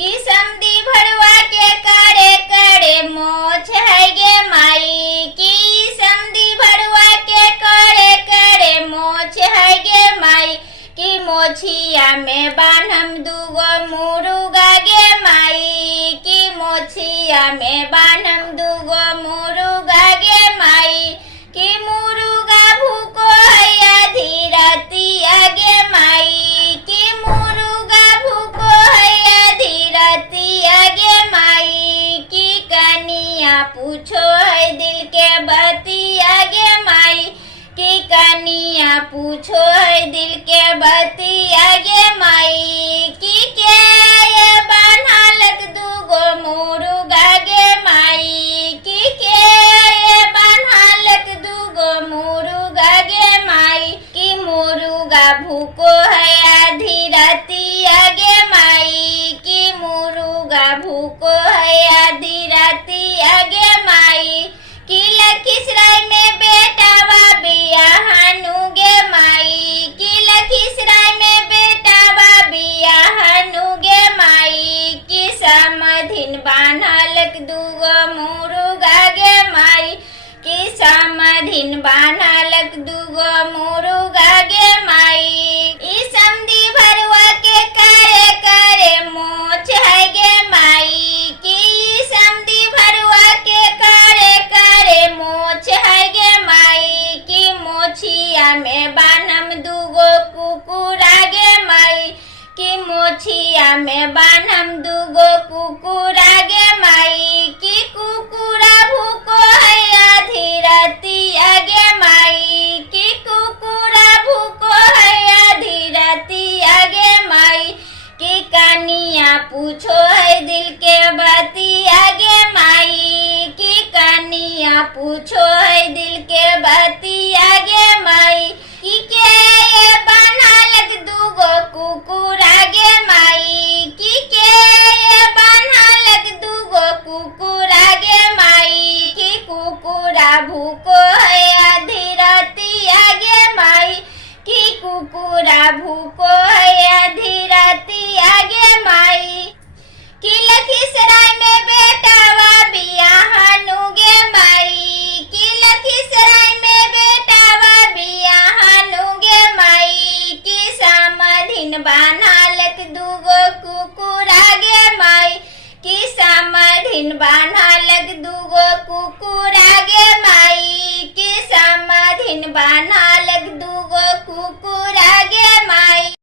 कि समधी भरवा के करे करे मोछ है गे माई। कि समधी भरवा के करे करे मोछ है गे माई। कि मोछिया में बान्हम दूगो मुरुगा गे माई। कि मोछिया में बान्हम दूगो मुरुगा गे माई। कि मुरुगा भूको है आधी रातिया गे माई। कि मुरुगा भूको है आधी रातिया गे माई। कि कनिया पूछो है दिल के बतिया गे माई। कि कनिया पूछो है दिल के बतिया गे माई। कि क्या ये बान्हालक दूगो मुरुगा गे माई। कि क्या ये बान्हालक दूगो मुरुगा गे माई। कि मुरुगा भूको है आधी रातिया गे माई। कि मुरुगा भूको है आधी रातिया गे माई। कि लखीसराय में बेटा बिया हनु गे माई। कि लखीसराय में बेटा बिया हनु गे माई। कि समधिन बान्हालक दूगो मुरुगा गे माई। कि समधिन बान्हालक दूगो मुरुगा गे माई। ई समधी भरवा के करे करे मोछ है गे माई। कि ई समधी भरवा के करे करे मोछ है गे माई। कि मोछिया में बान्हम दूगो कुकुरा गे माई। कि मोछिया में बान्हम दूगो कुकुरा गे माई। कि कुकुरा भूको है आधी रातिया गे माई। कि कुकुरा भूको है आधी रातिया गे माई। कि कनिया पूछो है दिल के बात